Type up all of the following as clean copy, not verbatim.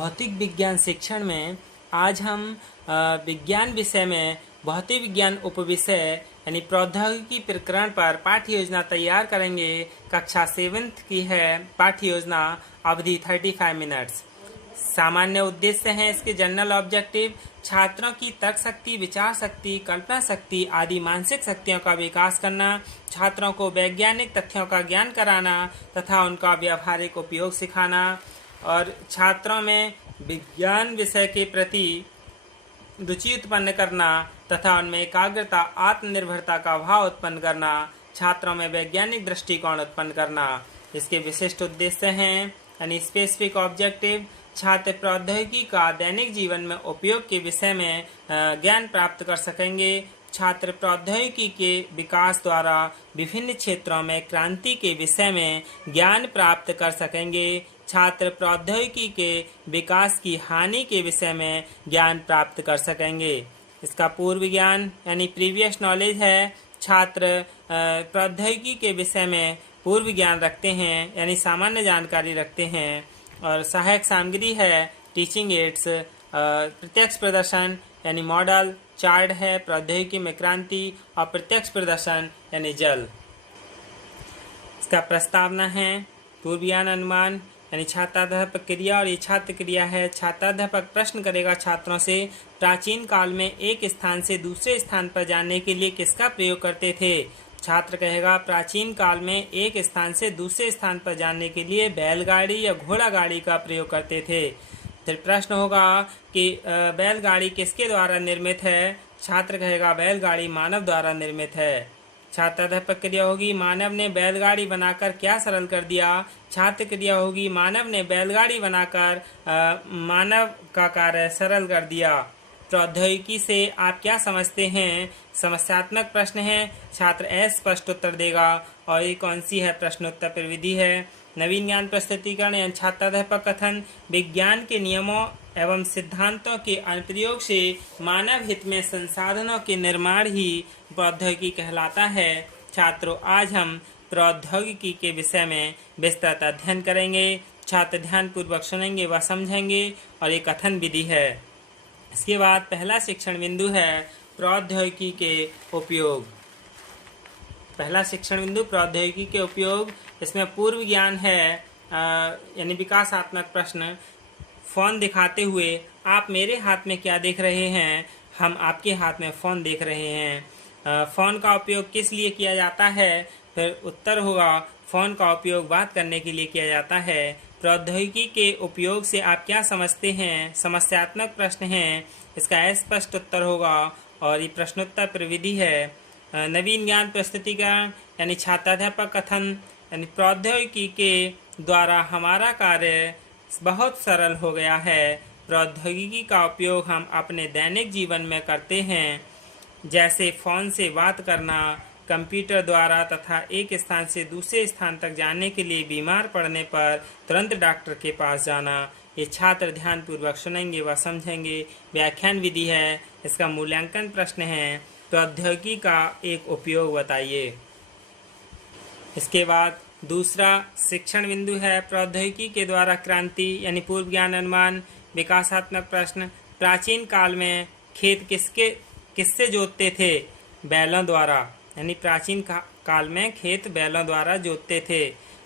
भौतिक विज्ञान शिक्षण में आज हम विज्ञान विषय में भौतिक विज्ञान उपविषय यानी प्रौद्योगिकी प्रकरण पर पाठ्य योजना तैयार करेंगे। कक्षा 7th की है पाठ्य योजना, अवधि 35 मिनट्स। सामान्य उद्देश्य हैं इसके जनरल ऑब्जेक्टिव छात्रों की तर्क शक्ति, विचार शक्ति, कल्पना शक्ति आदि मानसिक शक्तियों का विकास करना, छात्रों को वैज्ञानिक तथ्यों का ज्ञान कराना तथा उनका व्यावहारिक उपयोग सिखाना और छात्रों में विज्ञान विषय के प्रति रुचि उत्पन्न करना तथा उनमें एकाग्रता, आत्मनिर्भरता का भाव उत्पन्न करना, छात्रों में वैज्ञानिक दृष्टिकोण उत्पन्न करना। इसके विशिष्ट उद्देश्य हैं यानी स्पेसिफिक ऑब्जेक्टिव छात्र प्रौद्योगिकी का दैनिक जीवन में उपयोग के विषय में ज्ञान प्राप्त कर सकेंगे। छात्र प्रौद्योगिकी के विकास द्वारा विभिन्न क्षेत्रों में क्रांति के विषय में ज्ञान प्राप्त कर सकेंगे। छात्र प्रौद्योगिकी के विकास की हानि के विषय में ज्ञान प्राप्त कर सकेंगे। इसका पूर्व ज्ञान यानी प्रीवियस नॉलेज है। छात्र प्रौद्योगिकी के विषय में पूर्व ज्ञान रखते हैं यानी सामान्य जानकारी रखते हैं। और सहायक सामग्री है टीचिंग एड्स, प्रत्यक्ष प्रदर्शन यानी मॉडल, चार्ट है प्रौद्योगिकी में क्रांति और प्रत्यक्ष प्रदर्शन यानी जल। इसका प्रस्तावना है पूर्व ज्ञान अनुमान यानी छात्राध्यापक क्रिया और ये छात्र क्रिया है। छात्राध्यापक प्रश्न करेगा छात्रों से, प्राचीन काल में एक स्थान से दूसरे स्थान पर जाने के लिए किसका प्रयोग करते थे? छात्र कहेगा प्राचीन काल में एक स्थान से दूसरे स्थान पर जाने के लिए बैलगाड़ी या घोड़ा गाड़ी का प्रयोग करते थे। फिर प्रश्न होगा कि बैलगाड़ी किसके द्वारा निर्मित है? छात्र कहेगा बैलगाड़ी मानव द्वारा निर्मित है। छात्राध्यापक क्रिया होगी मानव ने बैलगाड़ी बनाकर क्या सरल कर दिया? छात्र क्रिया होगी मानव ने बैलगाड़ी बनाकर मानव का कार्य सरल कर दिया। प्रौद्योगिकी से आप क्या समझते हैं? समस्यात्मक प्रश्न है। छात्र अस्पष्ट उत्तर देगा। और ये कौन सी है? प्रश्नोत्तर प्रविधि है। नवीन ज्ञान प्रस्तुतिकरण यानी छात्राध्यापक कथन, विज्ञान के नियमों एवं सिद्धांतों के अनुप्रयोग से मानव हित में संसाधनों के निर्माण ही प्रौद्योगिकी कहलाता है। छात्रों, आज हम प्रौद्योगिकी के विषय में विस्तृत अध्ययन करेंगे। छात्र ध्यानपूर्वक सुनेंगे व समझेंगे और ये कथन विधि है। इसके बाद पहला शिक्षण बिंदु है प्रौद्योगिकी के उपयोग। पहला शिक्षण बिंदु प्रौद्योगिकी के उपयोग। इसमें पूर्व ज्ञान है यानी विकासात्मक प्रश्न। फोन दिखाते हुए आप मेरे हाथ में क्या देख रहे हैं? हम आपके हाथ में फोन देख रहे हैं। फोन का उपयोग किस लिए किया जाता है? फिर उत्तर होगा फोन का उपयोग बात करने के लिए किया जाता है। प्रौद्योगिकी के उपयोग से आप क्या समझते हैं? समस्यात्मक प्रश्न है। इसका स्पष्ट उत्तर होगा और ये प्रश्नोत्तर प्रविधि है। नवीन ज्ञान प्रस्तुतिकरण यानी छात्राध्यापक कथन यानी प्रौद्योगिकी के द्वारा हमारा कार्य बहुत सरल हो गया है। प्रौद्योगिकी का उपयोग हम अपने दैनिक जीवन में करते हैं, जैसे फ़ोन से बात करना, कंप्यूटर द्वारा तथा एक स्थान से दूसरे स्थान तक जाने के लिए बीमार पड़ने पर तुरंत डॉक्टर के पास जाना। ये छात्र ध्यानपूर्वक सुनेंगे व समझेंगे। व्याख्यान विधि है। इसका मूल्यांकन प्रश्न है प्रौद्योगिकी का एक उपयोग बताइए। इसके बाद दूसरा शिक्षण बिंदु है प्रौद्योगिकी के द्वारा क्रांति यानी पूर्व ज्ञान अनुमान। विकासात्मक प्रश्न, प्राचीन काल में खेत किससे जोतते थे? बैलों द्वारा यानी प्राचीन काल में खेत बैलों द्वारा जोतते थे।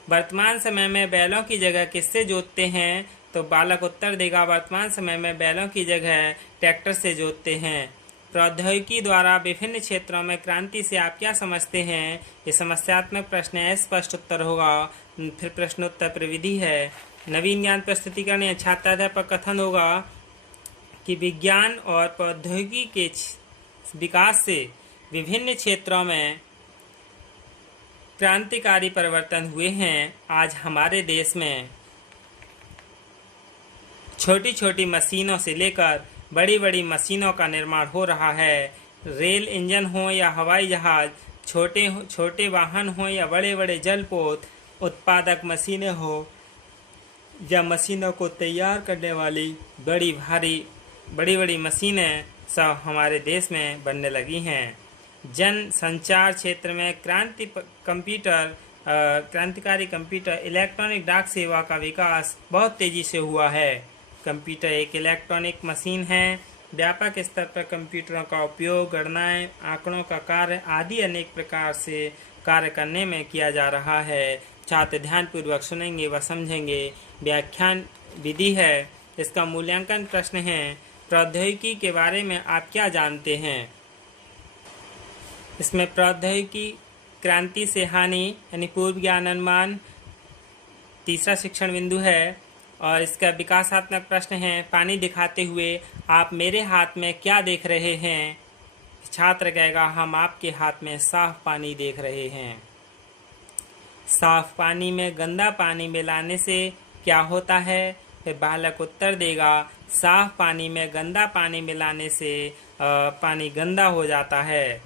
वर्तमान समय में बैलों की जगह किससे जोतते हैं? तो बालक उत्तर देगा वर्तमान समय में बैलों की जगह ट्रैक्टर से जोतते हैं। प्रौद्योगिकी द्वारा विभिन्न क्षेत्रों में क्रांति से आप क्या समझते हैं? ये समस्यात्मक प्रश्न है। स्पष्ट उत्तर होगा। फिर प्रश्नोत्तर प्रविधि है। नवीन ज्ञान प्रस्तुतिकरण या छात्राध्यापक कथन होगा कि विज्ञान और प्रौद्योगिकी के विकास से विभिन्न क्षेत्रों में क्रांतिकारी परिवर्तन हुए हैं। आज हमारे देश में छोटी छोटी मशीनों से लेकर बड़ी बड़ी मशीनों का निर्माण हो रहा है। रेल इंजन हो या हवाई जहाज, छोटे वाहन हो या बड़े बड़े जलपोत, उत्पादक मशीनें हो या मशीनों को तैयार करने वाली बड़ी बड़ी मशीनें सब हमारे देश में बनने लगी हैं। जन संचार क्षेत्र में क्रांतिकारी कंप्यूटर, इलेक्ट्रॉनिक डाक सेवा का विकास बहुत तेजी से हुआ है। कंप्यूटर एक इलेक्ट्रॉनिक मशीन है। व्यापक स्तर पर कंप्यूटरों का उपयोग गणनाएं, आंकड़ों का कार्य आदि अनेक प्रकार से कार्य करने में किया जा रहा है। छात्र ध्यानपूर्वक सुनेंगे व समझेंगे। व्याख्यान विधि है, इसका मूल्यांकन प्रश्न है। प्रौद्योगिकी के बारे में आप क्या जानते हैं? इसमें प्रौद्योगिकी क्रांति से हानि यानी पूर्व ज्ञान अनुमान तीसरा शिक्षण बिंदु है। और इसका विकासात्मक प्रश्न है, पानी दिखाते हुए आप मेरे हाथ में क्या देख रहे हैं? छात्र कहेगा हम आपके हाथ में साफ पानी देख रहे हैं। साफ पानी में गंदा पानी मिलाने से क्या होता है? फिर बालक उत्तर देगा साफ पानी में गंदा पानी मिलाने से पानी गंदा हो जाता है।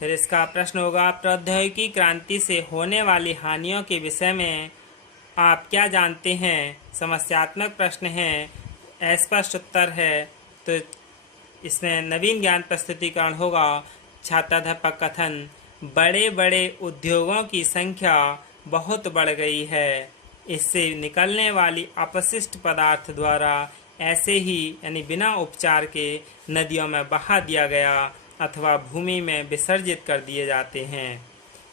फिर इसका प्रश्न होगा, प्रौद्योगिकी क्रांति से होने वाली हानियों के विषय में आप क्या जानते हैं? समस्यात्मक प्रश्न है, अस्पष्ट उत्तर है, तो इसमें नवीन ज्ञान प्रस्तुतिकरण होगा। छात्राध्यापक कथन, बड़े बड़े उद्योगों की संख्या बहुत बढ़ गई है। इससे निकलने वाली अपशिष्ट पदार्थ द्वारा ऐसे ही यानी बिना उपचार के नदियों में बहा दिया गया अथवा भूमि में विसर्जित कर दिए जाते हैं,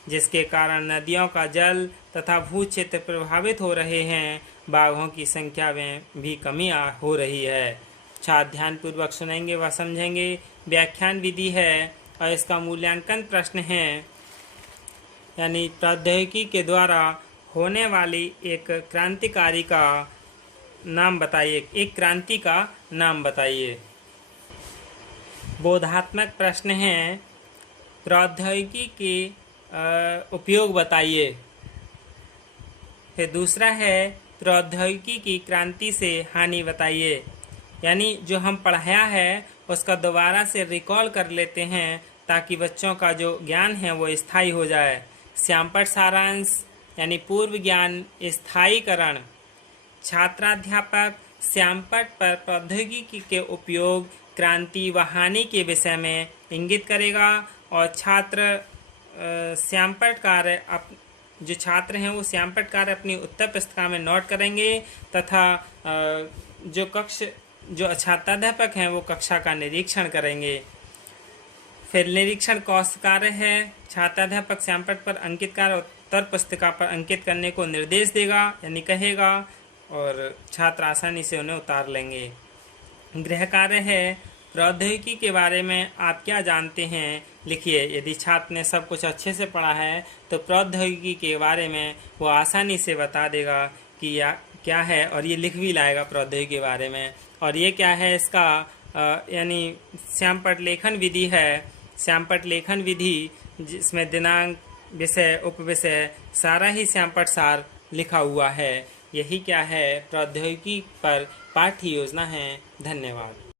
जिसके कारण नदियों का जल तथा भू क्षेत्र प्रभावित हो रहे हैं। बाघों की संख्या में भी कमी हो रही है। छात्र ध्यानपूर्वक सुनेंगे व समझेंगे। व्याख्यान विधि है और इसका मूल्यांकन प्रश्न है, यानी प्रौद्योगिकी के द्वारा होने वाली एक क्रांतिकारी का नाम बताइए। एक क्रांति का नाम बताइए। बोधात्मक प्रश्न है, प्रौद्योगिकी के उपयोग बताइए। फिर दूसरा है, प्रौद्योगिकी की क्रांति से हानि बताइए। यानी जो हम पढ़ाया है उसका दोबारा से रिकॉल कर लेते हैं ताकि बच्चों का जो ज्ञान है वो स्थायी हो जाए। श्यामपट्ट सारांश यानी पूर्व ज्ञान स्थायीकरण। छात्राध्यापक श्यामपट्ट पर प्रौद्योगिकी के उपयोग, क्रांति व हानि के विषय में इंगित करेगा और छात्र श्यामपट्ट कार्य जो छात्र हैं वो श्यामपट्ट कार्य अपनी उत्तर पुस्तिका में नोट करेंगे तथा जो छात्राध्यापक हैं वो कक्षा का निरीक्षण करेंगे। फिर निरीक्षण कौशल कार्य है। छात्राध्यापक श्यामपट्ट पर अंकित कार्य उत्तर पुस्तिका पर अंकित करने को निर्देश देगा यानी कहेगा और छात्र आसानी से उन्हें उतार लेंगे। गृह कार्य है, प्रौद्योगिकी के बारे में आप क्या जानते हैं लिखिए। यदि छात्र ने सब कुछ अच्छे से पढ़ा है तो प्रौद्योगिकी के बारे में वो आसानी से बता देगा कि क्या है और ये लिख भी लाएगा प्रौद्योगिकी के बारे में। और ये क्या है इसका यानी श्यामपट्ट लेखन विधि है। श्यामपट्ट लेखन विधि जिसमें दिनांक, विषय, उपविषय सारा ही श्यामपट्ट सार लिखा हुआ है। यही क्या है प्रौद्योगिकी पर पाठ्य योजना है। धन्यवाद।